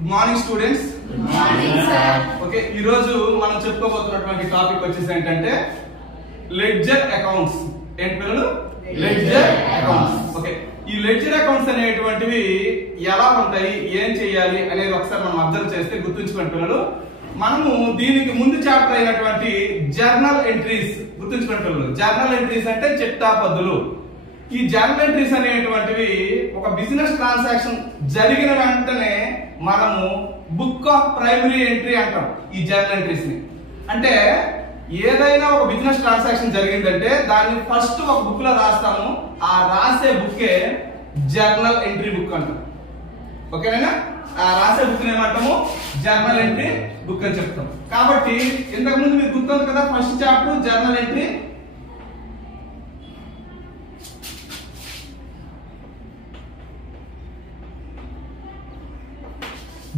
Good morning students. Good morning sir. Okay, ఈ రోజు మనం చెప్పుకోబోతున్నటువంటి టాపిక్ వచ్చేసి ఏంటంటే లెడ్జర్ అకౌంట్స్. ఏంటి పిల్లలు? Ledger accounts. ఓకే, ఈ లెడ్జర్ అకౌంట్స్ అనేటువంటివి ఎలా ఉంటాయి, ఏం చేయాలి అనేది ఒకసారి మనం అబ్జర్వ్ చేస్తే గుర్తుంచుకోండి పిల్లలు. మనము దీనికి ముందు చాప్టర్ అయినటువంటి జర్నల్ ఎంట్రీస్ గుర్తుంచుకోండి పిల్లలు. జర్నల్ ఎంట్రీస్ అంటే చిట్టాపద్దులు. ఈ జర్నల్ ఎంట్రీస్ అనేటువంటివి ఒక బిజినెస్ ట్రాన్సాక్షన్ జరిగిన వెంటనే మనము బుక్ ఆఫ్ ప్రైమరీ ఎంట్రీ అంటాం ఈ జర్నల్ ఎంట్రీస్ ని. అంటే ఏదైనా ఒక బిజినెస్ ట్రాన్సాక్షన్ జరిగిందంటే దాన్ని ఫస్ట్ ఒక బుక్ లో రాస్తాము. ఆ రాసే బుక్కే జర్నల్ ఎంట్రీ బుక్ అంటాం. ఓకేనా? ఆ రాసే బుక్ ఏమంటాము? జర్నల్ ఎంట్రీ బుక్ అని చెప్తాం. కాబట్టి ఇంతకు ముందు మీకు గుర్తుంది కదా, first chapter journal entry.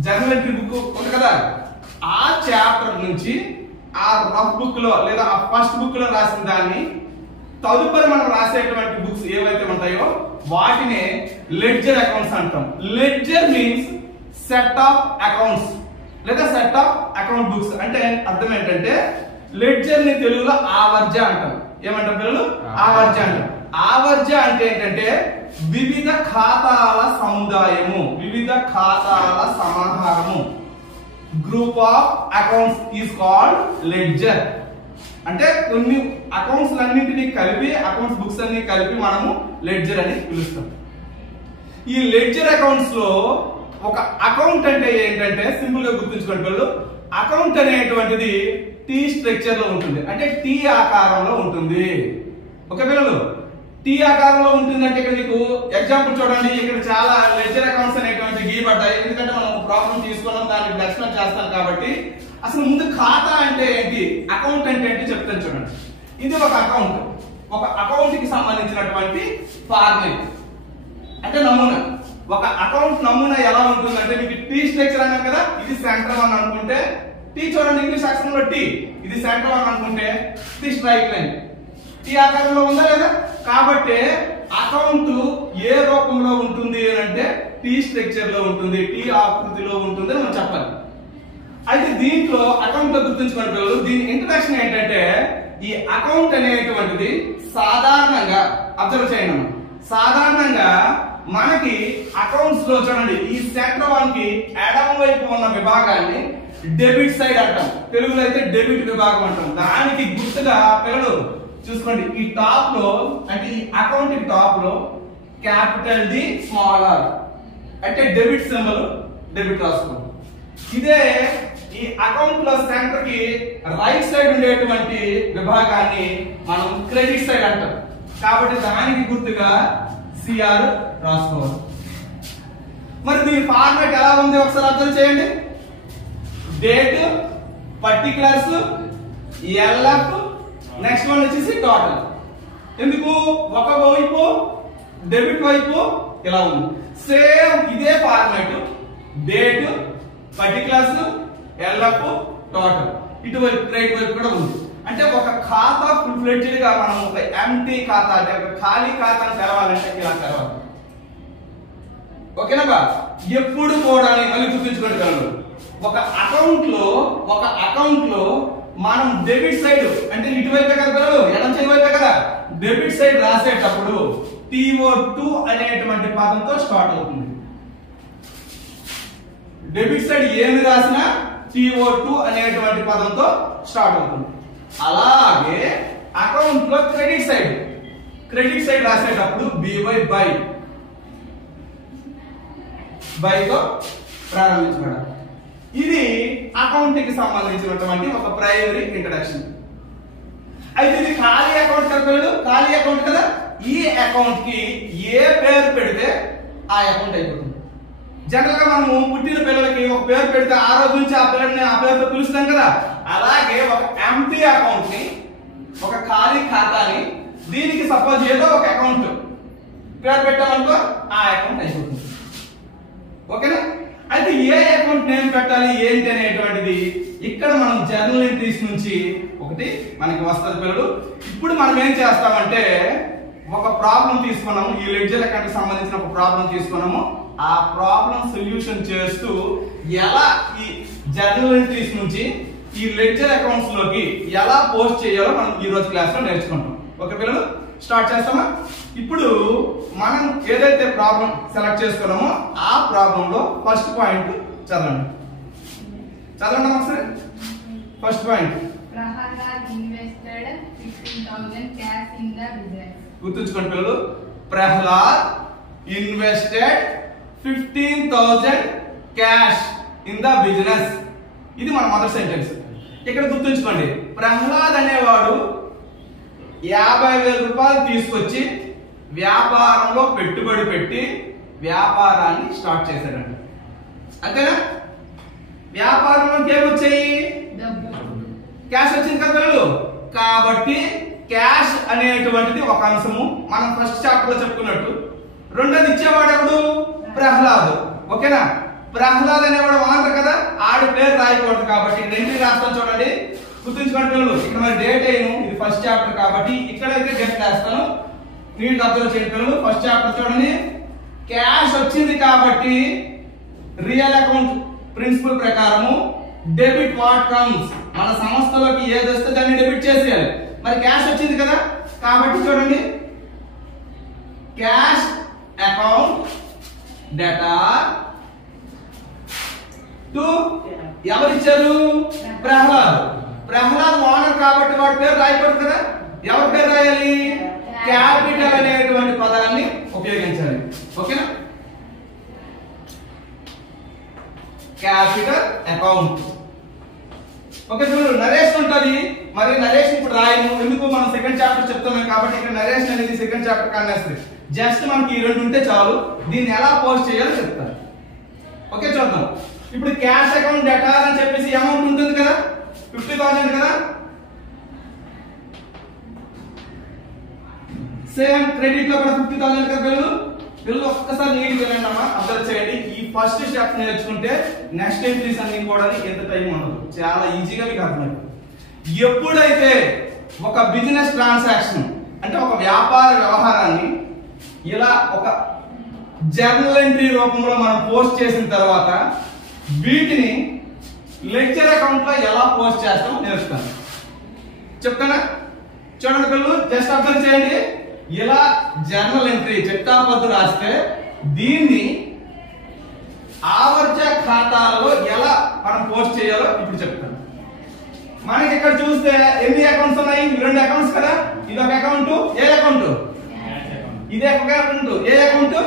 Journal entry book ఉంది కదా, ఆ చాప్టర్ నుంచి ఆ రఫ్ బుక్ లో లేదా ఆ ఫస్ట్ బుక్ లో రాసిన దాన్ని తదుపరి మనం రాసేటువంటి బుక్స్ ఏవైతే ఉంటాయో వాటినే లెడ్జర్ అకౌంట్స్ అంటాం. Ledger means set of accounts లేదా సెట్ ఆఫ్ అకౌంట్ బుక్స్. అంటే అర్థం ఏంటంటే లెడ్జర్ ని తెలుగులో ఆవర్జ అంటాం. ఏమంటాం పిల్లలు? ఆవర్జ అంటాం. ఆవర్జ అంటే ఏంటంటే వివిధ ఖాతాల సముదాయము, వివిధ ఖాతాల సమాహారము. Group of accounts is called ledger. అంటే కొన్ని అకౌంట్స్ అన్నింటినీ కలిపి, అకౌంట్స్ బుక్స్ అన్ని కలిపి మనము లెడ్జర్ అని పిలుస్తాం. ఈ లెడ్జర్ అకౌంట్స్ లో ఒక అకౌంట్ అంటే ఏంటంటే సింపుల్ గా గుర్తుంచుకోండి పిల్లలు. అకౌంట్ అనేటువంటిది టీ స్ట్రక్చర్ లో ఉంటుంది. అంటే టీ ఆకారంలో ఉంటుంది. ఓకే పిల్లలు, టీ ఆకారంలో ఉంటుంది. అంటే ఇక్కడ మీకు ఎగ్జాంపుల్ చూడండి, ఇక్కడ చాలా లెడ్జర్ అకౌంట్స్ అనేటువంటి గీయబడ్డాయి. ఎందుకంటే మనం ప్రాబ్లం తీసుకున్నాం, దాన్ని ఎక్స్ప్లెయిన్ చేస్తాం కాబట్టి. అసలు ముందు ఖాతా అంటే ఏంటి, అకౌంట్ అంటే ఏంటి చెప్తాను చూడండి. ఇది ఒక అకౌంట్. ఒక అకౌంట్ కి సంబంధించినటువంటి ఫార్మేట్ అంటే నమూనా. ఒక అకౌంట్ నమూనా ఎలా ఉంటుందంటే మీకు టీ స్ట్రక్చర్ అన్నాం కదా, ఇది సెంటర్ వన్ అనుకుంటే టీ చూడండి ఇంగ్లీష్ అక్షరంలో టీ, ఇది సెంటర్ వన్ అనుకుంటే టీ స్ట్రైక్ లైన్ టీ ఆకారంలో ఉందా లేదా? కాబట్టి అకౌంట్ ఏ రూపంలో ఉంటుంది అంటే టీ స్ట్రక్చర్ లో ఉంటుంది, టీ ఆకృతిలో ఉంటుంది అని మనం చెప్పాలి. అయితే దీంట్లో అకౌంట్ లో గుర్తుంచుకోండి పిల్లలు, దీని ఇంట్రడక్షన్ ఏంటంటే ఈ అకౌంట్ అనేటువంటిది సాధారణంగా అబ్జర్వ్ చేయండి. సాధారణంగా మనకి అకౌంట్స్ లో చూడండి ఈ సెంటర్ వన్ కి ఎడమ వైపు ఉన్న విభాగాన్ని డెబిట్ సైడ్ అంటాం. తెలుగులో అయితే డెబిట్ విభాగం అంటాం. దానికి గుర్తుగా పిల్లలు చూసుకోండి, ఈ టాప్ లో అంటే ఈ అకౌంట్ టాప్ లో క్యాపిటల్ డి స్మాల్ ఆర్ అంటే డెబిట్ సింబల్, డెబిట్ రాసుకోండి. ఇదే ఈ అకౌంట్ లో సెంటర్ కి రైట్ సైడ్ ఉండేటువంటి విభాగాన్ని మనం క్రెడిట్ సైడ్ అంటాం. కాబట్టి దానికి గుర్తుగా సిఆర్ రాసుకోవాలి. మరి దీని ఫార్మాట్ ఎలా ఉంది ఒకసారి అర్థం చేయండి. Date, particulars, LF, next one వచ్చేసి టోటల్. ఎందుకు? ఒక వైపు డెబిట్ వైపు ఇలా ఉంది. సేమ్ ఇదే format date, particulars, LF, total. ఇటువైపు క్రెడిట్ వైపు కూడా ఉంది. అంటే ఒక ఖాతా ఫుల్ ఫ్లెడ్జ్డ్ గా మనం ఒక ఎంటీ ఖాతా అంటే ఒక ఖాళీ ఖాతాను తెరవాలంటే ఇలా తెరవాలి. ఓకేనా? ఎప్పుడు కూడా మళ్ళీ గుర్తుంచుకోండి పిల్లలు, ఒక అకౌంట్ లో మనం డెబిట్ సైడ్ అంటే ఇటువైపే కదా పిల్లలు, ఎడం చేతి వైపే కదా, డెబిట్ సైడ్ రాసేటప్పుడు TO2 అనేటువంటి పదంతో స్టార్ట్ అవుతుంది. డెబిట్ సైడ్ ఏమి రాసినా TO2 అనేటువంటి పదంతో స్టార్ట్ అవుతుంది. అలాగే అకౌంట్ లో క్రెడిట్ సైడ్ రాసేటప్పుడు బై తో ప్రారంభించబడాలి. ఇది అకౌంట్ కి సంబంధించినటువంటి ఒక ప్రైమరీ ఇంట్రడక్షన్. అయితే ఇది ఖాళీ అకౌంట్ కదా, ఖాళీ అకౌంట్ కదా, ఈ అకౌంట్ కి ఏ పేరు పెడితే ఆ అకౌంట్ అయిపోతుంది. జనరల్ గా మనము పుట్టిన పిల్లలకి ఒక పేరు పెడితే ఆ రోజు నుంచి ఆ పిల్లల్ని ఆ పేరుతో పిలుస్తాం కదా. అలాగే ఒక ఎంటీ అకౌంట్ ని, ఒక ఖాళీ ఖాతాని, దీనికి సపోజ్ ఏదో ఒక అకౌంట్ పేరు పెట్టామనుకో ఆ అకౌంట్ అయిపోతుంది. ఓకేనా? అయితే ఏ అకౌంట్ నేమ్ పెట్టాలి ఏంటి అనేటువంటిది ఇక్కడ మనం జర్నల్ ఎంట్రీస్ నుంచి ఒకటి మనకి వస్తుంది పిల్లలు. ఇప్పుడు మనం ఏం చేస్తామంటే ఒక ప్రాబ్లం తీసుకున్నాము, ఈ లెడ్జర్ అకౌంట్ కి సంబంధించిన ఒక ప్రాబ్లం తీసుకున్నాము. ఆ ప్రాబ్లం సొల్యూషన్ చేస్తూ ఎలా ఈ జర్నల్ ఎంట్రీస్ నుంచి ఈ లెడ్జర్ అకౌంట్స్ లోకి ఎలా పోస్ట్ చేయాలో మనం ఈ రోజు క్లాస్ లో నేర్చుకుంటాం. ఓకే పిల్లలు, స్టార్ట్ చేస్తామా? ఇప్పుడు మనం ఏదైతే ప్రాబ్లం సెలెక్ట్ చేసుకున్నామో ఆ ప్రాబ్లం లో ఫస్ట్ పాయింట్ చదవండి. చదవండి ఒకసారి. First point, Prahalad invested 15,000 cash in the business. గుర్తుంచుకోండి పిల్లలు, Prahlad invested 15,000 cash in the business. ఇది మన మొదటి సెంటెన్స్. ఇక్కడ గుర్తుంచుకోండి, ప్రహ్లాద్ అనేవాడు 50,000 రూపాయలు తీసుకొచ్చి వ్యాపారంలో పెట్టుబడి పెట్టి వ్యాపారాన్ని స్టార్ట్ చేశాడండి. అంతేనా? వ్యాపారంలోకి ఏమొచ్చాయి? క్యాష్ వచ్చింది కదా పిల్లలు. కాబట్టి క్యాష్ అనేటువంటిది ఒక అంశము, మనం ఫస్ట్ చాప్టర్ లో చెప్పుకున్నట్టు. రెండోది ఇచ్చేవాడు ఎవడు? ప్రహ్లాద్. ఓకేనా? ప్రహ్లాద్ అనేవాడు ఓనర్ కదా, ఆడి పేరు రాయకూడదు కాబట్టి ఇక్కడ ఎంట్రీ రాస్తాను చూడండి. గుర్తుంచుకోండి పిల్లలు, ఇక్కడ మరి డేట్ అయ్యాను, ఇది ఫస్ట్ చాప్టర్ కాబట్టి ఇక్కడైతే డేట్ రాస్తాను. నీట్ అబ్జర్వ్ చేయండి పిల్లలు. ఫస్ట్ చాప్టర్ చూడండి, క్యాష్ వచ్చింది కాబట్టి రియల్ అకౌంట్ ప్రిన్సిపల్ ప్రకారము డెబిట్ వాట్ కమ్స్, మన సంస్థలోకి ఏది వస్తే దాన్ని డెబిట్ చేసేయాలి. మరి క్యాష్ వచ్చింది కదా కాబట్టి చూడండి, క్యాష్ అకౌంట్ డేటా టు ఎవరు ఇచ్చారు? ప్రహ్లాద్. ప్రహ్లాద్ ఓనర్ కాబట్టి వాడి పేరు రాయకూడదు కదా, ఎవరి పేరు రాయాలి? క్యాపిటల్ అనేటువంటి పదాన్ని ఉపయోగించాలి. ఓకేనా? Capital account. ఓకే చూడండి, నరేషన్ ఉంటుంది. మరి నరేషన్ ఇప్పుడు రాయము, ఎందుకు మనం సెకండ్ చాప్టర్ చెప్తున్నాం కాబట్టి ఇక్కడ నరేషన్ అనేది సెకండ్ చాప్టర్ కానేస్తుంది. జస్ట్ మనకి ఈ రెండు ఉంటే చాలు. దీన్ని ఎలా పోస్ట్ చేయాలో చెప్తాను. ఓకే చూద్దాం. ఇప్పుడు క్యాష్ అకౌంట్ డేటా అని చెప్పేసి అమౌంట్ ఉంటుంది కదా, 50,000 కదా. సేమ్ క్రెడిట్ లో కూడా 50,000 కదా పిల్లలు. పిల్లలు ఒక్కసారి నీట్ వెళ్ళండి అమ్మా, అబ్జర్వ్ చేయండి. ఈ ఫస్ట్ స్టెప్ నేర్చుకుంటే నెక్స్ట్ ఎంట్రీస్ అన్ని కూడా ఎంత టైం ఉండదు, చాలా ఈజీగా మీకు అర్థమైంది. ఎప్పుడైతే ఒక బిజినెస్ ట్రాన్సాక్షన్ అంటే ఒక వ్యాపార వ్యవహారాన్ని ఇలా ఒక జర్నల్ ఎంట్రీ రూపంలో మనం పోస్ట్ చేసిన తర్వాత వీటిని లెడ్జర్ అకౌంట్ లో ఎలా పోస్ట్ చేస్తామో నేర్చుతాను. చెప్తానా? చూడండి పిల్లలు, జస్ట్ అబ్జర్వ్ చేయండి. ఇలా జర్నల్ ఎంట్రీ చిట్టాపద్దు రాస్తే దీన్ని ఆవర్జ ఖాతాలో ఎలా మనం పోస్ట్ చేయాలో ఇప్పుడు చెప్తాను. మనకి ఇక్కడ చూస్తే ఎన్ని అకౌంట్స్ ఉన్నాయి? 2 అకౌంట్స్ కదా. ఇది ఒక అకౌంట్, ఏ అకౌంట్? ఇదే ఒక అకౌంట్, ఏ అకౌంట్?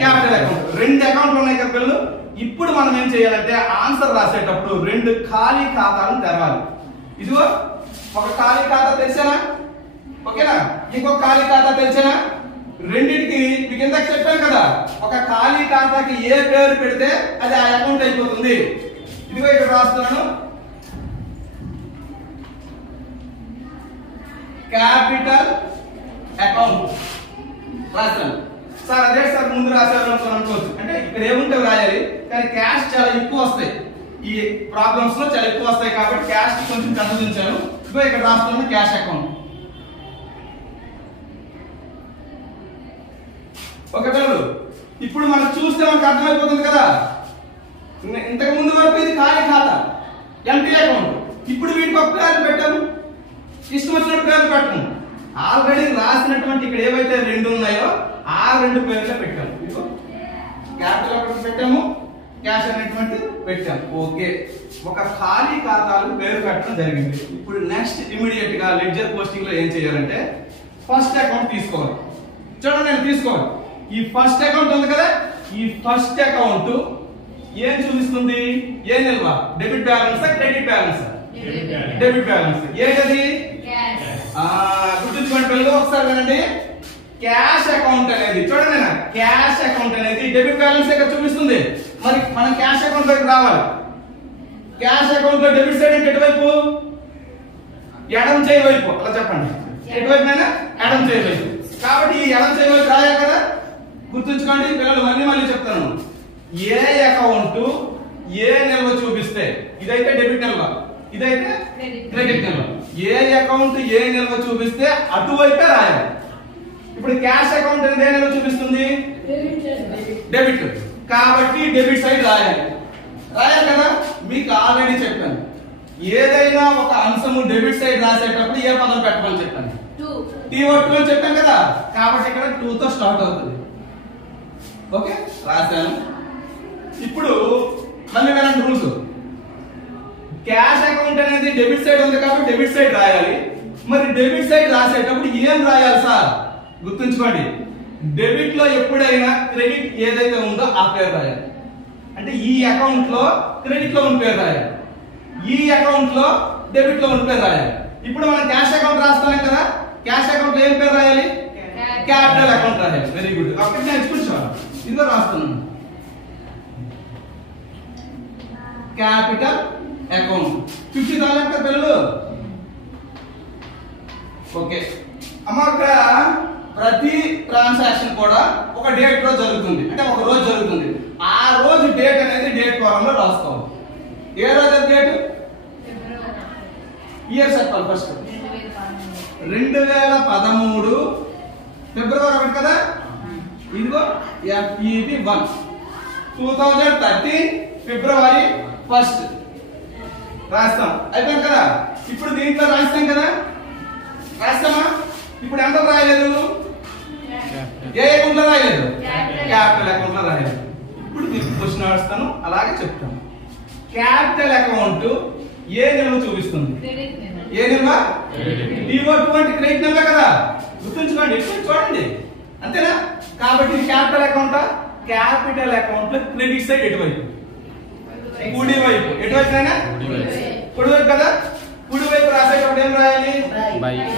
Capital account. 2 అకౌంట్లు ఉన్నాయి కదా పిల్లలు. ఇప్పుడు మనం ఏం చేయాలంటే ఆన్సర్ రాసేటప్పుడు 2 ఖాళీ ఖాతాలను తెరవాలి. ఇదిగో ఒక ఖాళీ ఖాతా తెలిసేనా? ఓకేనా? ఇంకొక ఖాళీ ఖాతా తెలిసేనా? రెండింటికి మీకు ఇందాక చెప్పాను కదా, ఒక ఖాళీ ఖాతాకి ఏ పేరు పెడితే అది ఆ అకౌంట్ అయిపోతుంది. ఇదిగో ఇక్కడ రాస్తున్నాను, క్యాపిటల్ అకౌంట్ రాస్తాను. సార్ అదే సార్ ముందు రాశారు అనుకోవచ్చు, అంటే ఇక్కడ ఏముంటే రాయాలి, కానీ క్యాష్ చాలా ఎక్కువ వస్తాయి. ఈ ప్రాబ్లమ్స్ లో చాలా ఎక్కువ వస్తాయి కాబట్టి క్యాష్ కొంచెం కన్ఫ్యూజించాను. ఇదిగో ఇక్కడ రాస్తున్నాను క్యాష్ అకౌంట్. ఓకే పిల్లలు, ఇప్పుడు మనం చూస్తే మనకు అర్థమైపోతుంది కదా. ఇంతకు ముందు వరకు ఇది ఖాళీ ఖాతా, ఎంటీ అకౌంట్. ఇప్పుడు వీటికి ఒక పేరు పెట్టాము, ఇష్టం వచ్చినట్టు పేరు పెట్టము. ఆల్రెడీ రాసినటువంటి ఇక్కడ ఏవైతే 2 ఉన్నాయో ఆ 2 పేర్లే పెట్టాము. ఇదిగో క్యాపిటల్ అకౌంట్ పెట్టాము, క్యాష్ అనేటువంటి పెట్టాము. ఓకే, ఒక ఖాళీ ఖాతాలకు పేరు పెట్టడం జరిగింది. ఇప్పుడు నెక్స్ట్ ఇమీడియట్ గా లెడ్జర్ పోస్టింగ్ లో ఏం చేయాలంటే ఫస్ట్ అకౌంట్ తీసుకోవాలి. చూడండి, నేను తీసుకోవాలి. ఈ ఫస్ట్ అకౌంట్ ఉంది కదా, ఈ ఫస్ట్ అకౌంట్ ఏం చూపిస్తుంది? ఏ నిల్వ? Debit balance, credit balance? Debit balance. ఏంటది? గుర్తుంచుకోండి పిల్లలు, ఒకసారి వినండి. క్యాష్ అకౌంట్ అనేది చూడండి, క్యాష్ అకౌంట్ అనేది డెబిట్ బ్యాలెన్స్ ఇక్కడ చూపిస్తుంది. మరి మనం క్యాష్ అకౌంట్ దగ్గర రావాలి. క్యాష్ అకౌంట్ లో డెబిట్ సైడ్ అంటే ఎటువైపు? ఎడం చేయి వైపు. అలా చెప్పండి, ఎటువైపు? ఎడం చేయి వైపు. కాబట్టి ఈ ఎడం చేయి వైపు రాయాలి కదా. గుర్తుంచుకోండి పిల్లలు, మళ్ళీ చెప్తాను. ఏ అకౌంట్ ఏ నిల్వ చూపిస్తే, ఇదైతే డెబిట్ నిల్వ, ఇదైతే క్రెడిట్ నిల్వ. ఏ అకౌంట్ ఏ నిల్వ చూపిస్తే అటువైపే రాయాలి. ఇప్పుడు క్యాష్ అకౌంట్ అనేది ఏమైనా చూపిస్తుంది డెబిట్, కాబట్టి డెబిట్ సైడ్ రాయాలి కదా. మీకు ఆల్రెడీ చెప్పాను, ఏదైనా ఒక అంశము డెబిట్ సైడ్ రాసేటప్పుడు ఏ పదం పెట్టమని చెప్పాను, T1 అని చెప్పాను కదా. కాబట్టి ఇక్కడ 2 తో స్టార్ట్ అవుతుంది. ఓకే, రాశాను. ఇప్పుడు మళ్ళీ వినండి రూల్స్. క్యాష్ అకౌంట్ అనేది డెబిట్ సైడ్ ఉంది కాబట్టి డెబిట్ సైడ్ రాయాలి. మరి డెబిట్ సైడ్ రాసేటప్పుడు ఏం రాయాలి సార్? గుర్తుంచుకోండి, డెబిట్ లో ఎప్పుడైనా క్రెడిట్ ఏదైతే ఉందో ఆ పేరు రాయాలి. అంటే ఈ అకౌంట్ లో క్రెడిట్ లో ఉన్న పేరు రాయాలి, ఈ అకౌంట్ లో డెబిట్ లో ఉన్న పేరు రాయాలి. ఇప్పుడు మనం క్యాష్ అకౌంట్ రాస్తాం కదా, క్యాష్ అకౌంట్ లో ఏం పేరు రాయాలి? క్యాపిటల్ అకౌంట్ రాయాలి. Very good. ఒకటి నేర్చుకుంటాను, ఇదిగో రాస్తున్నాను, క్యాపిటల్ అకౌంట్ 50,000 కదా పిల్లలు. ఓకే అమ్మ, ఇక్కడ ప్రతి ట్రాన్సాక్షన్ కూడా ఒక డేట్ లో జరుగుతుంది, అంటే ఒక రోజు జరుగుతుంది. ఆ రోజు డేట్ అనేది డేట్ ఫారంలో రాస్తాం. ఏ రోజు డేట్? ఇయర్ చెప్పాలి ఫస్ట్. 2013 ఫిబ్రవరి 1 కదా. ఇదిగో FEB1 2013 ఫిబ్రవరి 1 రాస్తాం. అయిపోయింది కదా. ఇప్పుడు దీంట్లో రాస్తాం కదా, రాస్తామా? ఇప్పుడు ఎంత రాయలేదు? ఏ అకౌంట్ లో రాయలేదు? క్యాపిటల్ అకౌంట్ లో రాయలేదు. ఇప్పుడు మీకు క్వశ్చన్ అడుగుతాను, అలాగే చెప్తాను. క్యాపిటల్ అకౌంట్ ఏ నెంబర్ చూపిస్తుంది? ఏ నెంబర్? T1 అంటే క్రెడిట్ నెంబర్ కదా. గుర్తుంచుకోండి, ఇప్పుడు చూడండి, అంతేనా? కాబట్టి క్యాపిటల్ అకౌంట్, క్యాపిటల్ అకౌంట్ లో క్రెడిట్ సైడ్ ఎటువైపు? కుడి వైపు. ఎటువైపు అయినా కుడి వైపు కదా. కుడి వైపు రాసేటప్పుడు ఏం రాయాలి?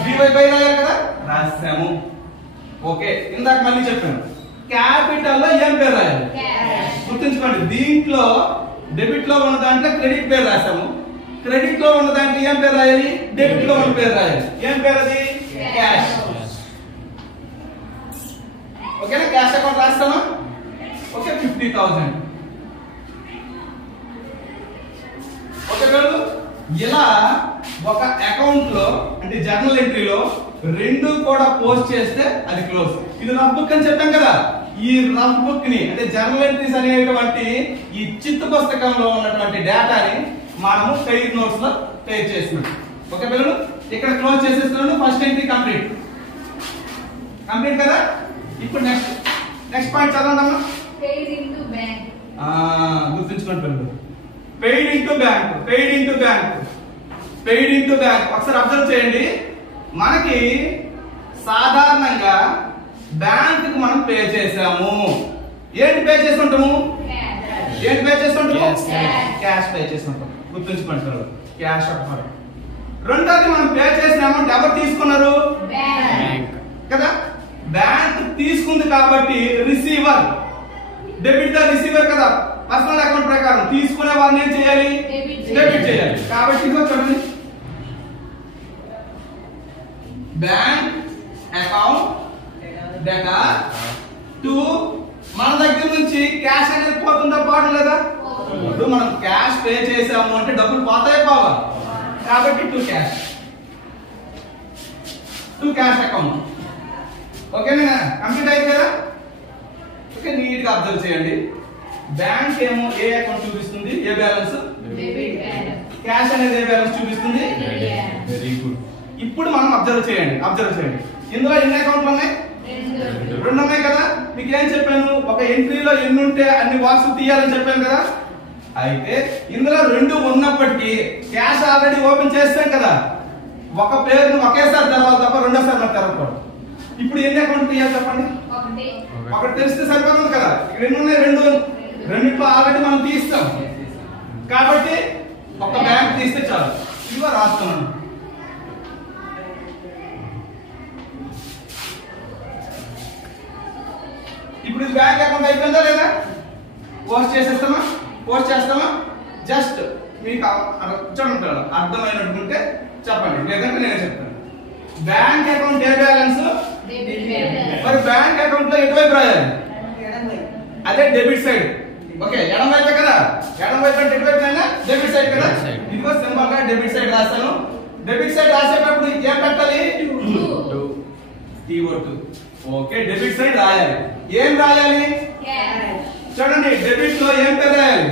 బి వైపు రాయాలి కదా. రాసాము. ఓకే, ఇందాక మళ్ళీ చెప్పాను, క్యాపిటల్ లో ఏం పేరు రాయాలి? గుర్తుంచుకోండి, దీంట్లో డెబిట్ లో ఉన్న దాంట్లో క్రెడిట్ పేరు రాసాము, క్రెడిట్ లో ఉన్న దాంట్లో ఏం పేరు రాయాలి? డెబిట్ లో ఉన్న పేరు రాయాలి. ఏం పేరు అది? క్యాష్. ఓకేనా? క్యాష్ అకౌంట్ రాస్తామా? ఓకే, 50,000. ఓకే పిల్లలు, ఇలా ఒక అకౌంట్ లో అంటే జర్నల్ ఎంట్రీలో రెండు కూడా పోస్ట్ చేస్తే అది క్లోజ్. ఇది రఫ్ బుక్ అని చెప్పాం కదా. ఈ రఫ్ బుక్ ని అంటే జర్నల్ ఎంట్రీస్ అనేటువంటి ఈ చిత్తు పుస్తకంలో ఉన్నటువంటి డేటాని మనము పెయిర్ నోట్స్ లో టైప్ చేస్తున్నాం. ఓకే పిల్లలు, ఇక్కడ క్లోజ్ చేసేస్తున్నాను. ఫస్ట్ ఎంట్రీ కంప్లీట్ కదా. ఇప్పుడు నెక్స్ట్ పాయింట్ చదవండమ్మా. Paid into bank. గుర్తుంచుకోండి పిల్లలు, paid into bank, paid into bank, paid into bank. ఒకసారి అబ్జర్వ్ చేయండి, మనకి సాధారణంగా బ్యాంక్ కు మనం పే చేసాము. ఏంటి పే చేసుకుంటాము? ఏంటి పే చేసుకుంటాము? క్యాష్ పే చేసుకుంటాం. గుర్తుంచుకోండి పిల్లలు, క్యాష్ అకౌంట్. రెండోది, మనం పే చేసిన అమౌంట్ ఎవరు తీసుకున్నారు? బ్యాంక్ కదా. బ్యాంక్ తీసుకుంది కాబట్టి రిసీవర్, డెబిట్ ద రిసీవర్ కదా. పర్సనల్ అకౌంట్ ప్రకారం తీసుకునే వారిని ఏం చేయాలి? డెబిట్ చేయాలి. కాబట్టి ఇదిగో చూడండి, బ్యాంక్ అకౌంట్ డేటా టు మన దగ్గర నుంచి క్యాష్ అనేది పోతుందా పోవట్లేదా? ఇప్పుడు మనం క్యాష్ పే చేసాము అంటే డబ్బులు పోతాయి పోవా? కాబట్టి టు క్యాష్ అకౌంట్. ఓకేనా? కంప్లీట్ అయింది కదా. ఓకే, నీట్ గా అబ్జర్వ్ చేయండి. బ్యాంక్ ఏమో ఏ అకౌంట్ చూపిస్తుంది? ఏ బ్యాలెన్స్? క్యాష్ అనేది ఏ బ్యాలెన్స్ చూపిస్తుంది? Very good. ఇప్పుడు మనం అబ్జర్వ్ చేయండి. ఇందులో ఎన్ని అకౌంట్లు ఉన్నాయి? 2 ఉన్నాయి కదా. మీకు ఏం చెప్పాను? ఒక ఎంట్రీలో ఎన్ని ఉంటే అన్ని బాక్స్ తీయాలని చెప్పాను కదా. అయితే ఇందులో 2 ఉన్నప్పటికీ క్యాష్ ఆల్రెడీ ఓపెన్ చేస్తాం కదా. ఒక పేరును ఒకేసారి తెరవాలి తప్ప రెండోసారి మనం తెరవకూడదు. ఇప్పుడు ఎన్ని అకౌంట్ తీయాలి చెప్పండి? ఒకటి తెలిస్తే సరిపోతుంది కదా. ఇక్కడ ఎన్ని ఉన్నాయి? 2. రెండింటిలో ఆల్రెడీ మనం తీస్తాం కాబట్టి ఒక బ్యాంక్ తీస్తే చాలు. ఇదిగో రాస్తున్నాను. ఇప్పుడు ఇది బ్యాంక్ అకౌంట్ అయిపోయిందా లేదా? పోస్ట్ చేస్తామా? జస్ట్ మీకు చూడండి, అర్థమైనట్టుకుంటే చెప్పండి, లేదంటే నేనే చెప్తాను. బ్యాంక్ అకౌంట్ ఏ బ్యాలెన్స్? మరి బ్యాంక్ అకౌంట్ లో ఎటువైపు రాయాలి? అదే డెబిట్ సైడ్. ఓకే, ఎడమ వైపు కదా. ఎడమ వైపు అంటే ఎటువైపు అయినా డెబిట్ సైడ్ కదా. ఇదిగో సింబల్ గా డెబిట్ సైడ్ రాస్తాను. డెబిట్ సైడ్ రాసేటప్పుడు ఏం పెట్టాలి? T1. ఓకే, డెబిట్ సైడ్ రాయాలి. ఏం రాయాలి? చూడండి, డెబిట్ లో ఏం పేరు రాయాలి?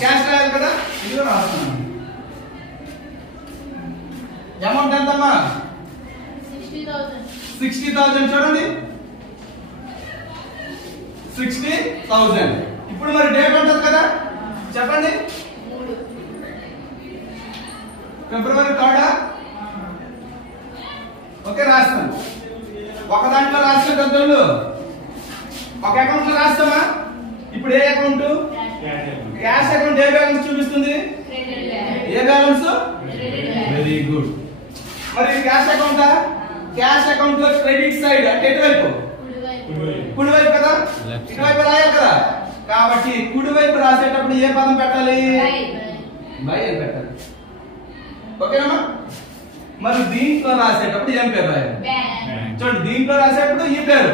క్యాష్ రాయాలి కదా. ఇదిగో రాస్తున్నాను. అమౌంట్ ఎంతమ్మా? 60,000. చూడండి, 60,000. ఇప్పుడు మరి డేట్ ఉంటుంది కదా, చెప్పండి. ఫిబ్రవరి 3. ఓకే, రాస్తాను. ఒక దాంట్లో రాసిన పెద్దోళ్ళు ఒక అకౌంట్ లో రాస్తామా? ఇప్పుడు ఏ అకౌంట్? Cash account. ఏ బ్యాలెన్స్ చూపిస్తుంది? ఏ బ్యాలెన్స్? Very good. మరి క్యాష్ అకౌంట్, క్యాష్ అకౌంట్ లో క్రెడిట్ సైడ్ అంటే ఎటువైపు? కుడివైపు కదా, ఇటువైపు రాయాలి కదా. కాబట్టి కుడివైపు రాసేటప్పుడు ఏ పదం పెట్టాలి? బై అని పెట్టాలి. ఓకేనమ్మా. మరి దీంట్లో రాసేటప్పుడు ఏం పేరు రాయాలి? చూడండి, దీంట్లో రాసేటప్పుడు ఈ పేరు,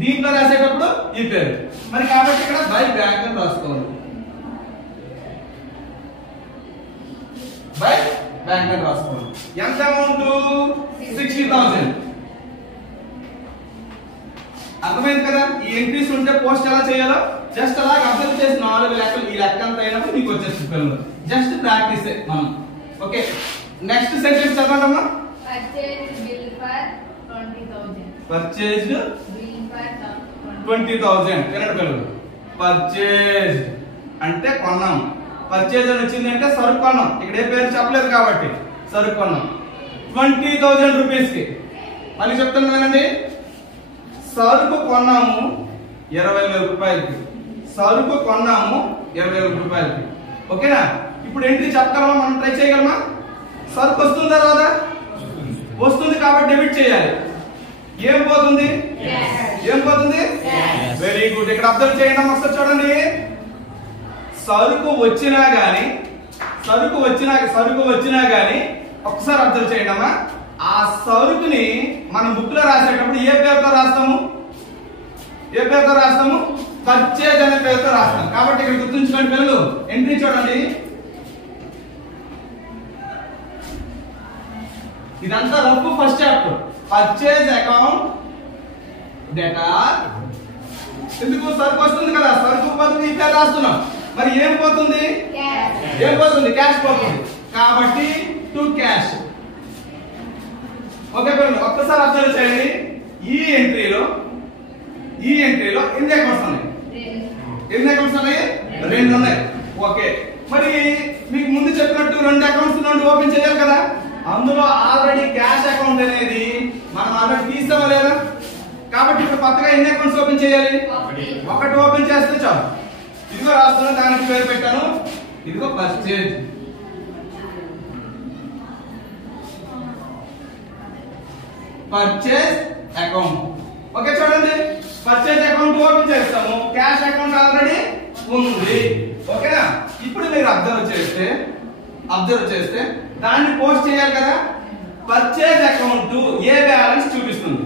దీంట్లో రాసేటప్పుడు ఈ పేరు. మరి కాబట్టి ఇక్కడ బై బ్యాంక్ అని రాసుకోవాలి. బై బ్యాంక్ అని రాసుకోవాలి. ఎంత అమౌంట్? 60,000. అర్థమైంది కదా. ఈ ఎంట్రీస్ ఉంటే పోస్ట్ ఎలా చేయాలో జస్ట్ అలా అబ్జర్వ్ చేసి 4 లెక్కలు, ఈ లెక్క అంతా అయినప్పుడు నీకు వచ్చేస్తుంది పిల్లలు. జస్ట్ ప్రాక్టీస్ మనం. ఓకే, నెక్స్ట్ సెంటెన్స్ చదవండమ్మా. Purchased bill for 20,000. Purchased Bill for 20,000. వినండి పిల్లలు, పర్చేజ్ అంటే కొన్నాం. పర్చేజ్ అని వచ్చింది అంటే సరుకు కొన్నాం. ఇక్కడ ఏ పేరు చెప్పలేదు కాబట్టి సరుకు కొన్నాం 20,000 రూపీస్ కి. మళ్ళీ చెప్తాను వినండి, సరుకు కొన్నాము 20,000 రూపాయలకి. సరుకు కొన్నాము 20,000 రూపాయలకి. ఓకేనా. ఇప్పుడు ఎంట్రీ చెప్పగలమా? మనం ట్రై చేయగలమా? సరుకు వస్తుందా రాదా? వస్తుంది కాబట్టి డెబిట్ చేయాలి. ఏం పోతుంది? ఏం పోతుంది? Very good. ఇక్కడ అబ్జర్వ్ చేయండి ఒకసారి చూడండి. సరుకు వచ్చినా గానీ ఒకసారి అబ్జర్వ్ చేయండి అమ్మా. ఆ సరుకుని మనం బుక్ లో రాసేటప్పుడు ఏ పేరుతో రాస్తాము? ఏ పేరుతో రాస్తాము? పర్చేజ్ అనే పేరుతో రాస్తాం. కాబట్టి ఇక్కడ గుర్తుంచుకోండి పిల్లలు. ఎంట్రీ చూడండి, ఇదంతా rough first chapter. Purchase account debtor. ఎందుకు? సరుకు వస్తుంది కదా, సరుకు పోతుంది, ఈ పేరు రాస్తున్నాం. మరి ఏం పోతుంది? ఏం పోతుంది? క్యాష్ పోతుంది. కాబట్టి టు క్యాష్. ఓకే పిల్లలు, ఒక్కసారి అబ్జర్వ్ చేయండి. ఈ ఎంట్రీలో ఎన్ని అకౌంట్స్ ఉన్నాయి? ఎన్ని అకౌంట్స్ ఉన్నాయి? 2 ఉన్నాయి. ఓకే, మరి మీకు ముందు చెప్పినట్టు 2 అకౌంట్స్ నుండి ఓపెన్ చేయాలి కదా. అందులో ఆల్రెడీ క్యాష్ అకౌంట్ అనేది మనం ఆల్రెడీ తీసామా లేదా? కాబట్టి ఇప్పుడు కొత్తగా ఎన్ని అకౌంట్స్ ఓపెన్ చేయాలి? ఒకటి ఓపెన్ చేస్తే చాలు. ఇదిగో రాస్తున్నాను, దానికి పేరు పెట్టాను. ఇదిగో పర్చేజ్. Purchase account. ఓకే చూడండి, పర్చేజ్ అకౌంట్ ఓపెన్ చేస్తాము. క్యాష్ అకౌంట్ ఆల్రెడీ ఉంది. ఓకేనా. ఇప్పుడు మీరు అబ్జర్వ్ చేస్తే దాన్ని పోస్ట్ చేయాలి కదా. పర్చేజ్ అకౌంట్ ఏ బ్యాలెన్స్ చూపిస్తుంది?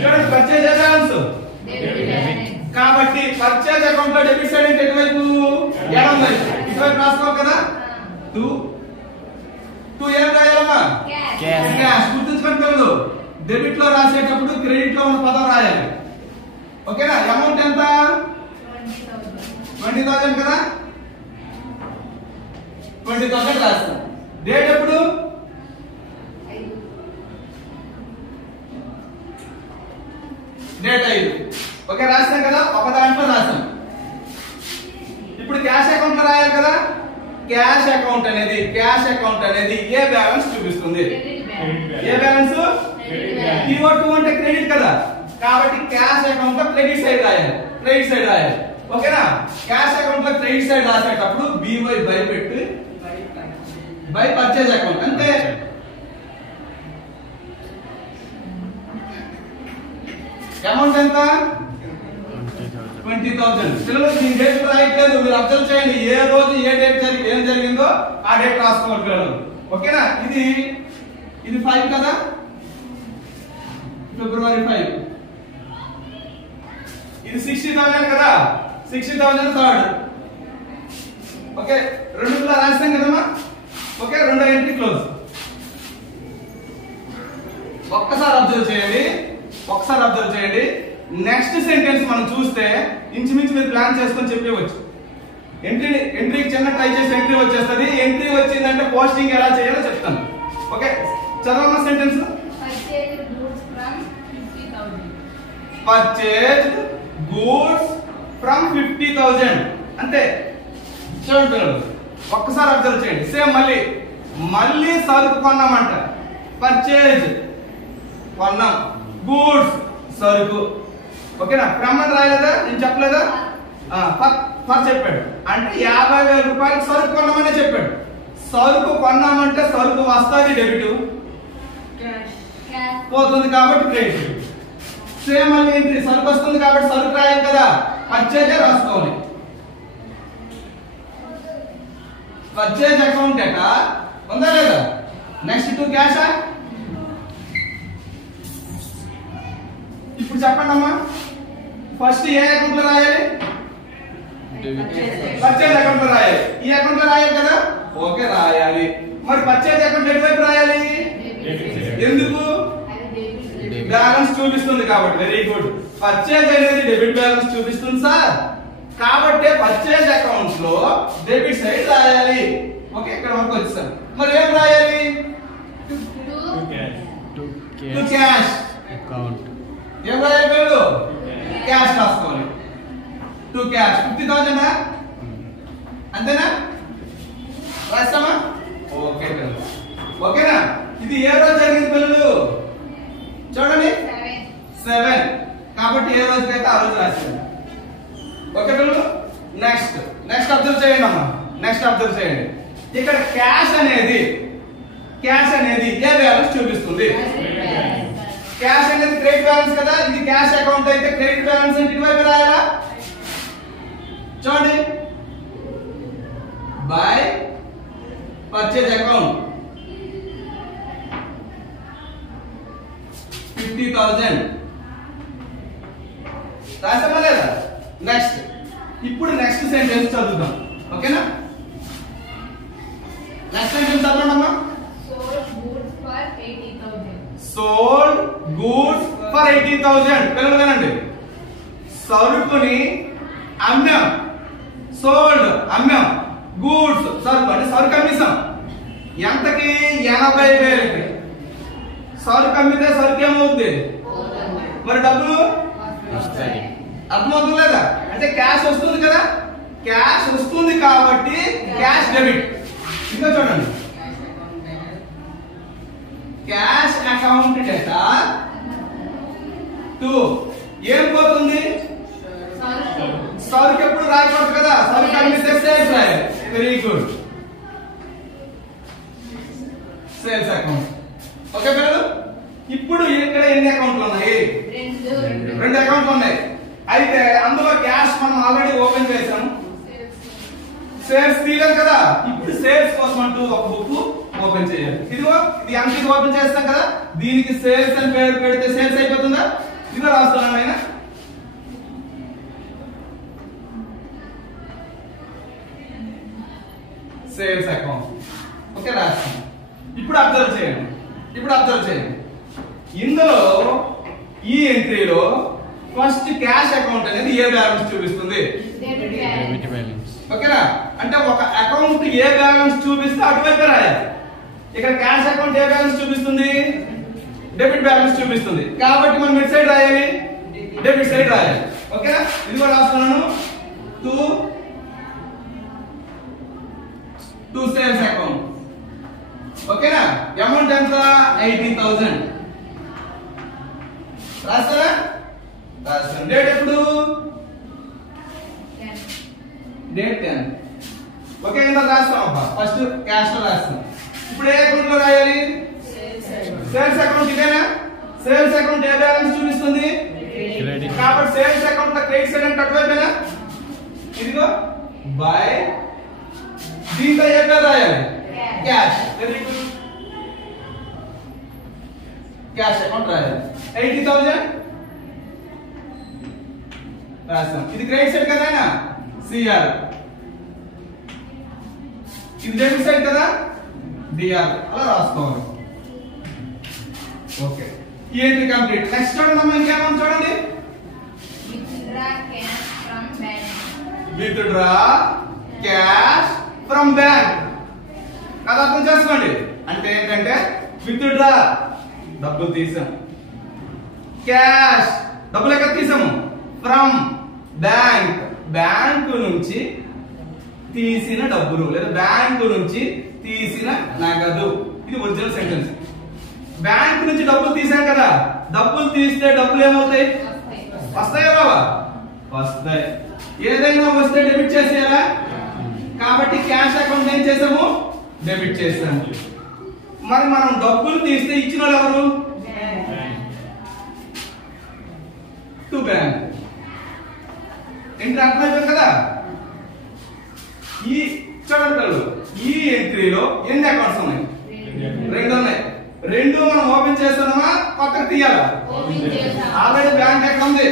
చూడండి, పర్చేజ్ ఏ బ్యాలెన్స్. కాబట్టి పర్చేజ్ అకౌంట్ లో డెబిట్ సైడ్ అంటే ఎటువైపు? ఎడమ వైపు. ఇటువైపు రాసుకోవాలి కదా. 2 ఏం రాయాలమ్మా? క్యాష్. గుర్తుంచుకోండి పిల్లలు, డెబిట్ లో రాసేటప్పుడు క్రెడిట్ లో ఉన్న పదం రాయాలి. ఓకేనా. అమౌంట్ ఎంత? 20,000 కదా. 20,000 రాస్తాం. డేట్ ఎప్పుడు? డేట్ 5. ఓకే, రాస్తాం కదా. ఒక దాంట్లో రాస్తాం. ఇప్పుడు క్యాష్ అకౌంట్ లో రాయాలి కదా. క్యాష్ అకౌంట్ అనేది ఏ బ్యాలెన్స్ చూపిస్తుంది? ఏ బ్యాలెన్స్? Q2 అంటే క్రెడిట్ కదా. కాబట్టి క్యాష్ అకౌంట్ లో క్రెడిట్ సైడ్ రాయాలి. ఓకేనా. క్యాష్ అకౌంట్ లో క్రెడిట్ సైడ్ రాసేటప్పుడు బై పెట్టి బై పర్చేజ్ అకౌంట్ అంటే అమౌంట్ ఎంత? 20,000. పిల్లలు ఈ డేట్ రాయట్లేదు, మీరు అబ్జర్వ్ చేయండి. ఏ రోజు ఏ డేట్ ఏం జరిగిందో ఆ డేట్ రాసుకోవాలి పిల్లలు. ఓకేనా. ఇది 5 కదా, ఫిబ్రవరి 5. ఇది 60,000 కదా, 60,000 3rd. ఓకే, 2 రాస్తాం కదమ్మా. ఓకే, 2వ ఎంట్రీ క్లోజ్. ఒక్కసారి అబ్జర్వ్ చేయండి. ఒకసారి అబ్జర్వ్ చేయండి. నెక్స్ట్ సెంటెన్స్ మనం చూస్తే ఇంచుమించు మీరు ప్లాన్ చేసుకొని చెప్పవచ్చు. ఎంట్రీకి చిన్న ట్రై చేసి ఎంట్రీ వచ్చేస్తుంది. ఎంట్రీ వచ్చిందంటే పోస్టింగ్ ఎలా చేయాలో చెప్తాను. ఓకే, చదవన్న సెంటెన్స్. పర్చేజ్డ్ గూడ్స్ ఫ్రమ్ 50,000 అంతే. చూడండి పిల్లలు, ఒక్కసారి అబ్జర్వ్ చేయండి. సేమ్ మళ్ళీ సరుకు కొన్నామంట. పర్చేజ్ కొన్నాం, గూడ్స్ సరుకు. ఓకేనా? ఫ్రమ్ అని రాయలేదా? నేను చెప్పలేదా? ఫర్ చెప్పాడు అంటే 50,000 రూపాయలు సరుకు కొన్నామనే చెప్పాడు. సరుకు కొన్నామంటే సరుకు వస్తుంది డెబిట్, పోతుంది కాబట్టి క్రెడిట్. సేమ్ మళ్ళీ ఎంట్రీ సరుకు వస్తుంది కాబట్టి సరుకు రాయాలి కదా, పర్చేజ్ రాసుకోవాలి. పర్చేజ్ అకౌంట్ ఎట ఉందా లేదా? నెక్స్ట్ టు క్యాషా? ఇప్పుడు చెప్పండి అమ్మా, ఫస్ట్ ఏ అకౌంట్ లో రాయాలి? పర్చేజ్ అకౌంట్ లో రాయాలి. ఈ అకౌంట్ లో రాయాలి కదా? ఓకే, రాయాలి. మరి పర్చేజ్ అకౌంట్ ఎటువైపు రాయాలి? ఎందుకు? బ్యాలెన్స్ చూపిస్తుంది కాబట్టి. Very good. పర్చేజ్ అనేది డెబిట్ బ్యాలెన్స్ చూపిస్తుంది సార్, కాబట్టి పర్చేజ్ అకౌంట్ లో డెబిట్ సైడ్ రాయాలి. ఓకే, ఇక్కడ వరకు వచ్చేసాం. మరి ఏం రాయాలి? To cash account. ఏం రాయాలి పేరు? క్యాష్ రాసుకోవాలి. టు క్యాష్ 50,000 అంతేనా? రాస్తామా? ఓకే పిల్లలు, ఓకేనా? ఇది ఏ రోజు జరిగింది పిల్లలు? చూడండి 7 కాబట్టి ఏ రోజుకైతే ఆ రోజు రాసింది. ఓకే పిల్లలు, నెక్స్ట్ అబ్జర్వ్ చేయండి అమ్మా. నెక్స్ట్ అబ్జర్వ్ చేయండి. ఇక్కడ క్యాష్ అనేది ఏ బ్యాలెన్స్ చూపిస్తుంది? క్యాష్ అనేది క్రెడిట్ బ్యాలెన్స్ కదా. ఇది క్యాష్ అకౌంట్ అయితే క్రెడిట్ బ్యాలెన్స్ అంటే ఇటువైపు రాయాలా? చూడండి, బై పర్చేజ్ అకౌంట్ 50,000 రాసామా లేదా? నెక్స్ట్ ఇప్పుడు నెక్స్ట్ సెంటెన్స్ చదువుదాం. ఓకేనా? నెక్స్ట్ సెంటెన్స్ చదవండి అమ్మా. Sold goods for 80,000. పిల్లలు వినండి, సరుకుని అమ్మాం. సోల్డ్ అమ్మాం, గూడ్స్ సరుకు అంటే సరుకు అమ్మేసాం. ఎంతకి? 80,000కి. సరుకు అమ్మితే సరుకు ఏమవుతుంది? మరి డబ్బులు అర్థమవుతుంది లేదా? అంటే క్యాష్ వస్తుంది కదా, క్యాష్ వస్తుంది కాబట్టి క్యాష్ డెబిట్. ఇంకా చూడండి, క్యాష్ అకౌంట్ డేటా టు ఏం పోతుంది? సరుకు ఎప్పుడు రాయకూడదు కదా, సరుకు అమ్మితే సేల్స్ రాయాలి. Very good, sales account. Okay పిల్లలు, ఇప్పుడు ఇక్కడ ఎన్ని అకౌంట్లు ఉన్నాయి? 2 అకౌంట్లు ఉన్నాయి. అయితే అందులో క్యాష్ మనం ఆల్రెడీ ఓపెన్ చేసాము, సేల్స్ తీయలేదు కదా. ఇప్పుడు సేల్స్ కోసం అంటూ ఒక బుక్ ఓపెన్ చేయాలి. ఇదిగో ఇది ఎంట్రీ ఓపెన్ చేస్తాం కదా, దీనికి సేల్స్ అని పేరు పెడితే సేల్స్ అయిపోతుందా? ఇదిగో రాస్తున్నాను ఆయన. Sales account. ఓకే, రాస్తాం. ఇప్పుడు అబ్జర్వ్ చేయండి. ఇందులో ఈ ఎంట్రీలో ఫస్ట్ క్యాష్ అకౌంట్ అనేది ఏ బ్యాలెన్స్ చూపిస్తుంది? Debit balance. ఓకేనా? అంటే ఒక అకౌంట్ ఏ బ్యాలెన్స్ చూపిస్తే అటువైపు రాయాలి. ఇక్కడ క్యాష్ అకౌంట్ ఏ బ్యాలెన్స్ చూపిస్తుంది? డెబిట్ బ్యాలెన్స్ చూపిస్తుంది. కాబట్టి మనం ఎటు సైడ్ రాయాలి? డెబిట్ సైడ్ రాయాలి. ఓకేనా? ఇది కూడా రాస్తున్నాను. To sales account. ఓకేనా? అమౌంట్ ఎంత? 80,000. రాస్తారా? రాస్తాను. డేట్ ఎప్పుడు? డేట్ 10. ఓకే, ఎంత రాస్తాం అబ్బా? ఫస్ట్ క్యాష్ లో రాస్తాం. ఇప్పుడు ఏ అకౌంట్ లో రాయాలి? Sales account. ఇదేనా? సేల్స్ అకౌంట్ ఏ బ్యాలెన్స్ చూపిస్తుంది? కాబట్టి సేల్స్ అకౌంట్ లో క్రెడిట్ సైడ్ అంటే అటువైపేనా? ఇదిగో బై, దీంట్లో ఏ పేరు రాయాలి? Cash. Very good, cash account రాయాలి. 80,000 రాస్తాం. ఇది క్రెడిట్ సైడ్ కదా, సిఆర్. ఇది డెబిట్ సైడ్ కదా, డిఆర్. అలా రాసుకోవాలి. ఓకే, ఈ ఎంట్రీ కంప్లీట్. నెక్స్ట్ చూడండి అమ్మా, ఇంకేమన్నా చూడండి. Withdraw cash from bank. Withdraw cash from bank. అది అర్థం చేసుకోండి. అంటే ఏంటంటే విత్డ్రా డబ్బులు తీసాం, క్యాష్ డబ్బులు ఎక్కడ తీసాము, ఫ్రమ్ బ్యాంక్ బ్యాంకు నుంచి తీసిన డబ్బులు లేదా బ్యాంకు నుంచి తీసిన నగదు. ఇది ఒరిజినల్ సెంటెన్స్. బ్యాంకు నుంచి డబ్బులు తీసాం కదా, డబ్బులు తీస్తే డబ్బులు ఏమవుతాయి, వస్తాయా రావా, వస్తాయి. ఏదైనా వస్తే డెబిట్ చేసేయాలా, కాబట్టి క్యాష్ అకౌంట్ ఏం చేసాము, డెబిట్ చేసాము. మరి మనం డబ్బులు తీస్తే ఇచ్చిన వాళ్ళు ఎవరు, టు బ్యాంక్. ఎంట్రీ అర్థమైపోయింది కదా. ఈ చూడండి, ఈ ఎంట్రీలో ఎన్ని అకౌంట్స్ ఉన్నాయి, రెండు ఉన్నాయి. రెండు మనం ఓపెన్ చేస్తున్నామా, పక్కన తీయాలా, ఆల్రెడీ బ్యాంక్ అకౌంట్ ఉంది,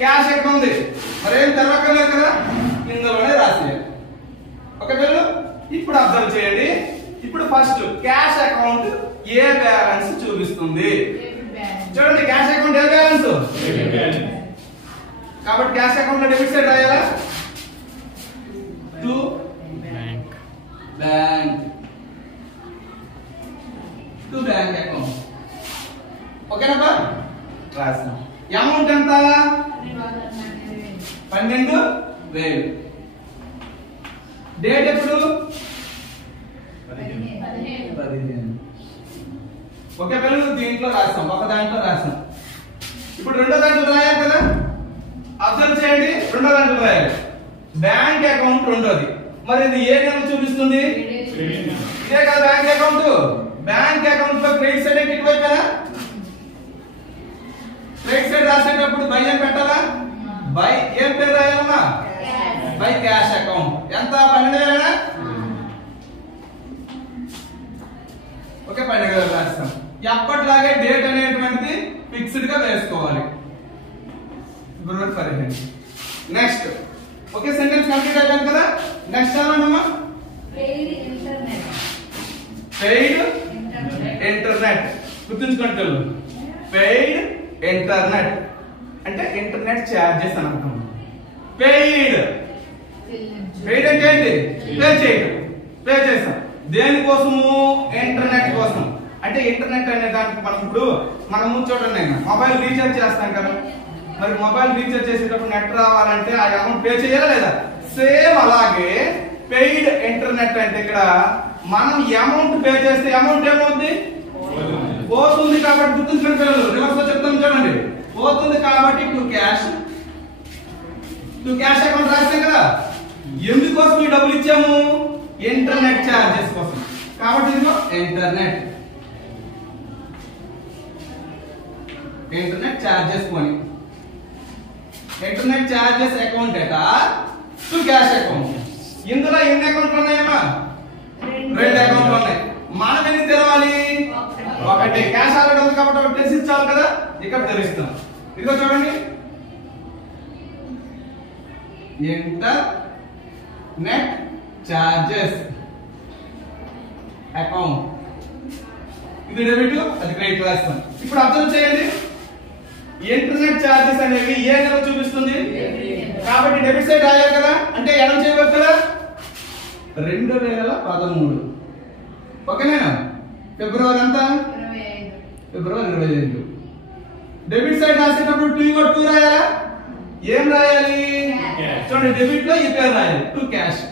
క్యాష్ అకౌంట్ ఉంది, మరి ఏం తెలవక్కర్లేదు కదా, ఇందులోనే రాసేయాలి. ఓకే పిల్లలు, ఇప్పుడు అబ్జర్వ్ చేయండి. ఇప్పుడు ఫస్ట్ క్యాష్ అకౌంట్ ఏ బ్యాలెన్స్ చూపిస్తుంది చూడండి. క్యాష్ అకౌంట్ ఏ బ్యాలెన్స్, కాబట్టి క్యాష్ అకౌంట్ లో డెబిట్ సైడ్ రాయాలా, to bank, to bank account. ఓకేనా, రాస్తాం. అమౌంట్ ఎంత, 12,000. డేట్ ఎప్పుడు, 15. ఓకే పిల్లలు, దీంట్లో రాస్తాం, ఒక దాంట్లో రాస్తాం. ఇప్పుడు రెండో దాంట్లో రాయాలి కదా, అబ్జర్వ్ చేయండి. రెండో దాంట్లో రాయాలి బ్యాంక్ అకౌంట్ రెండోది. మరి ఇది ఏ నెల చూపిస్తుంది, ఇదే కదా బ్యాంక్ అకౌంట్. బ్యాంక్ అకౌంట్ లో క్రెడిట్ సైడ్ ఇటువైపునా, క్రెడిట్ సైడ్ రాసేటప్పుడు బై అని పెట్టాలా, బై ఏం పేరు రాయాలమ్మా, బై క్యాష్ అకౌంట్. ఎంత, 12,000. ఓకే, 12,000 రాస్తాం. ఎప్పటిలాగే డేట్ అనేటువంటిది ఫిక్స్డ్ గా వేసుకోవాలి. February 15. Next okay, sentence complete అయిపోయింది కదా. నెక్స్ట్ చదవండమ్మా. Paid internet. Paid internet. గుర్తుంచుకోండి, పెయిడ్ ఇంటర్నెట్ అంటే ఇంటర్నెట్ చార్జెస్ అని అర్థం. పెయిడ్ పెయిడ్ అంటే ఏంటి, పే చేయడం, పే చేస్తాం. దేనికోసము, ఇంటర్నెట్ కోసం. అంటే ఇంటర్నెట్ అనే దానికి మనము చూడండి, మొబైల్ రీఛార్జ్ చేస్తాం కదా, మరి మొబైల్ రీఛార్జ్ చేసేటప్పుడు నెట్ రావాలంటే ఆ అమౌంట్ పే చేయాలా లేదా, సేమ్ అలాగే పెయిడ్ ఇంటర్నెట్ అంటే ఇక్కడ మనం అమౌంట్ పే చేస్తే అమౌంట్ ఏమవుతుంది, పోతుంది. కాబట్టి గుర్తుంచుకుని పిల్లలు, రివర్స్ లో చెప్తాను చూడండి, పోతుంది. కాబట్టి టు క్యాష్ అకౌంట్ రాస్తాం కదా. ఎందుకోసం ఈ డబ్బులు ఇచ్చాము, ఇంటర్నెట్ చార్జెస్ కోసం. కాబట్టి ఇదిగో ఇంటర్నెట్ చార్జెస్ కొని, ఇంటర్నెట్ చార్జెస్ అకౌంట్ ఎట టు క్యాష్ అకౌంట్. ఇందులో ఎన్ని అకౌంట్లు ఉన్నాయమ్మా, 2 అకౌంట్లు ఉన్నాయి. మనం ఎన్ని తెలవాలి, ఒకటి. క్యాష్ ఆల్రెడీ ఉంది కాబట్టి ఒకటి తెలిసించాలి కదా, ఇక్కడ తెలుస్తాం. ఇదిగో చూడండి, ఇంటర్నెట్ చార్జెస్ అకౌంట్. ఇది డెబిట్, అది క్రెడిట్ రాస్తాం. ఇప్పుడు అర్థం చేయండి, ఇంటర్నెట్ చార్జెస్ అనేవి ఏ నెల చూపిస్తుంది, కాబట్టి డెబిట్ సైడ్ రాయాలి కదా, అంటే ఎడం చేయవచ్చు కదా, 2013. ఓకేనా, ఫిబ్రవరి అంతా, ఫిబ్రవరి 25. డెబిట్ సైడ్ రాసేటప్పుడు 2 రాయాలా, ఏం రాయాలి చూడండి, డెబిట్ లో ఈ పేరు రాయాలి, టు క్యాష్.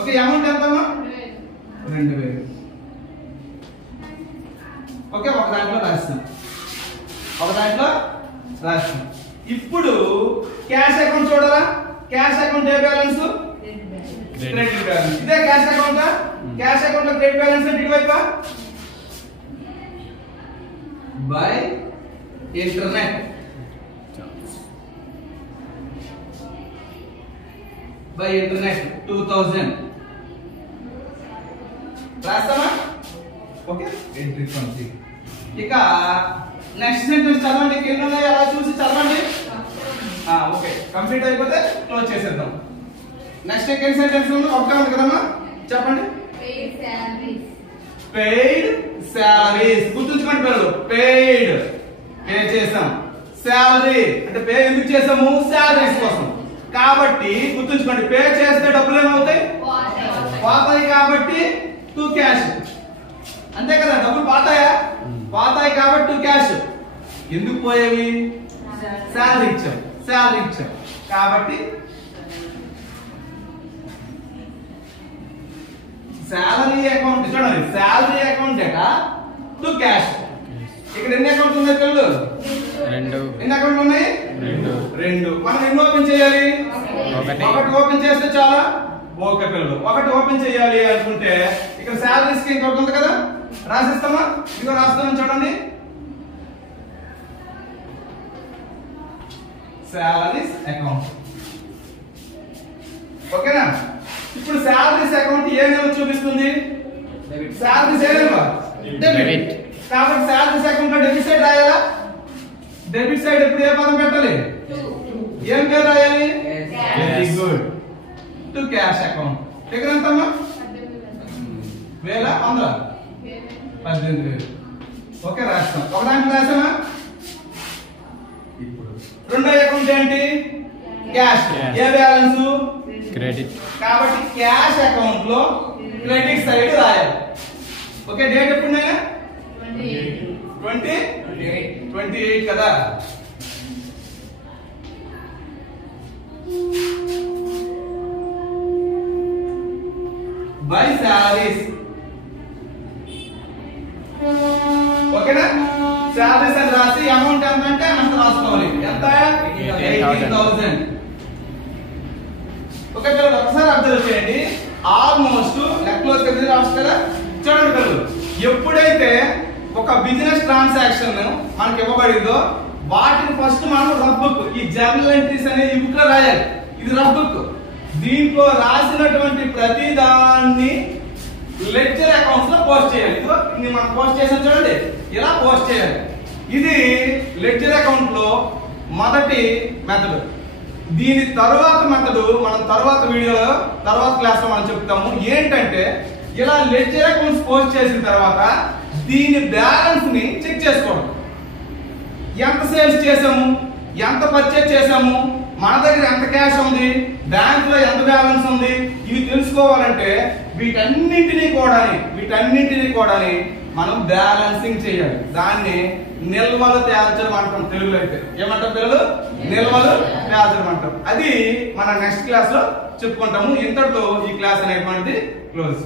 ఓకే, అమౌంట్ ఎంతమ్మా, 2,000. ఓకే, ఒక దాంట్లో రాస్తాం. ఇప్పుడు క్యాష్ అకౌంట్ చూడాలా, క్యాష్ అకౌంట్ ఏ బ్యాలెన్స్, క్రెడిట్ బ్యాలెన్స్. ఇదే క్యాష్ అకౌంట్, క్యాష్ అకౌంట్ లో క్రెడిట్ బ్యాలెన్స్ అంటే ఇటువైపా, బై ఇంటర్నెట్, బై ఇంటర్నెట్ 2000 రాస్తామా. Okay, entry complete. ఇక నెక్స్ట్ సెంటెన్స్ చదవండి, ఎన్ని ఉన్నాయో అలా చూసి చదవండి. ఓకే, కంప్లీట్ అయిపోతే క్లోజ్ చేసేద్దాం. నెక్స్ట్ సెకండ్ సెంటెన్స్ ఒకటే ఉంది కదమ్మా, చెప్పండి. Paid salaries. గుర్తుంచుకోండి పిల్లలు, పెయిడ్ పే చేసాం, సాలరీ అంటే పే ఎందుకు చేసాము, సాలరీస్ కోసం. కాబట్టి గుర్తుంచుకోండి, పే చేస్తే డబ్బులు ఏమవుతాయి, పోతాయి. కాబట్టి టు క్యాష్, అంతే కదా, డబ్బులు పోతాయా, పోతాయి. కాబట్టి టు క్యాష్. ఎందుకు పోయేవి, సాలరీ ఇచ్చాం, సాలరీ ఇచ్చాం. కాబట్టి సాలరీ అకౌంట్ చూడండి, salary account data to cash. ఇక్కడ ఎన్ని అకౌంట్స్ ఉన్నాయి పిల్లలు, ఎన్ని అకౌంట్లు ఉన్నాయి, రెండు. మనం ఎన్ని ఓపెన్ చేయాలి, ఒకటి ఓపెన్ చేస్తే చాలా. ఓకే పిల్లలు, ఒకటి ఓపెన్ చేయాలి అనుకుంటే ఇక్కడ సాలరీస్ కి ఇంకొకటి ఉంది కదా, రాసిస్తామా, ఇదిగో రాస్తామని చూడండి, సాలరీస్ అకౌంట్. ఓకేనా. ఇప్పుడు సాలరీస్ అకౌంట్ ఏ నెల చూపిస్తుంది, సాలరీస్ ఏ నెల, డెబిట్. కాబట్టి సాలరీస్ అకౌంట్ లో డెబిట్ సైడ్ రాయాలా, డెబిట్ సైడ్ ఎప్పుడు ఏ పదం పెట్టాలి, ఏం పేరు రాయాలి, very good, to cash account. దగ్గర ఎంతమ్మా, 1000 100 18,000. ఓకే రాస్తాం, ఒక దాంట్లో రాసామా. ఇప్పుడు రెండో అకౌంట్ ఏంటి, క్యాష్. ఏ బ్యాలెన్స్, క్రెడిట్. కాబట్టి క్యాష్ అకౌంట్ లో క్రెడిట్ సైడ్ రాయాలి. ఓకే, డేట్ ఎప్పుడు 28 కదా. By salaries. ఓకేనా, సాలరీస్ అని రాసి అమౌంట్ ఎంత అంటే అంత రాసుకోవాలి. ఎంత, 18,000. ఓకే పిల్లలు, ఒకసారి అబ్జర్వ్ చేయండి, ఆల్మోస్ట్ లెక్కలో తెలిసి రావచ్చు కదా. చూడండి పిల్లలు, ఎప్పుడైతే ఒక బిజినెస్ ట్రాన్సాక్షన్ మనకి ఇవ్వబడిందో వాటిని ఫస్ట్ మనం రఫ్ బుక్, ఈ జర్నల్ ఎంట్రీస్ అనేది ఈ బుక్ లో రాయాలి. ఇది రఫ్ బుక్. దీంట్లో రాసినటువంటి ప్రతి దాన్ని లెడ్జర్ అకౌంట్స్ లో పోస్ట్ చేయాలి. ఇదిగో ఇది మనం పోస్ట్ చేసాం చూడండి, ఇలా పోస్ట్ చేయాలి. ఇది లెడ్జర్ అకౌంట్ లో మొదటి మెథడ్. దీని తరువాత మెథడ్ మనం తర్వాత వీడియోలో తర్వాత క్లాస్ లో మనం చెప్తాము. ఏంటంటే ఇలా లెడ్జర్ అకౌంట్స్ పోస్ట్ చేసిన తర్వాత దీని బ్యాలెన్స్ ని చెక్ చేసుకోవడం. ఎంత సేల్స్ చేసాము, ఎంత పర్చేజ్ చేసాము, మన దగ్గర ఎంత క్యాష్ ఉంది, బ్యాంక్ లో ఎంత బ్యాలెన్స్ ఉంది, ఇవి తెలుసుకోవాలంటే వీటన్నింటినీ కూడా మనం బ్యాలెన్సింగ్ చేయాలి. దాన్ని నిల్వలు తేల్చడం అంటాం తెలుగులో. అయితే ఏమంటాం పిల్లలు, నిల్వలు తేల్చడం అంటాం. అది మన నెక్స్ట్ క్లాస్ లో చెప్పుకుంటాము. ఇంతటితో ఈ క్లాస్ అనేటువంటిది క్లోజ్.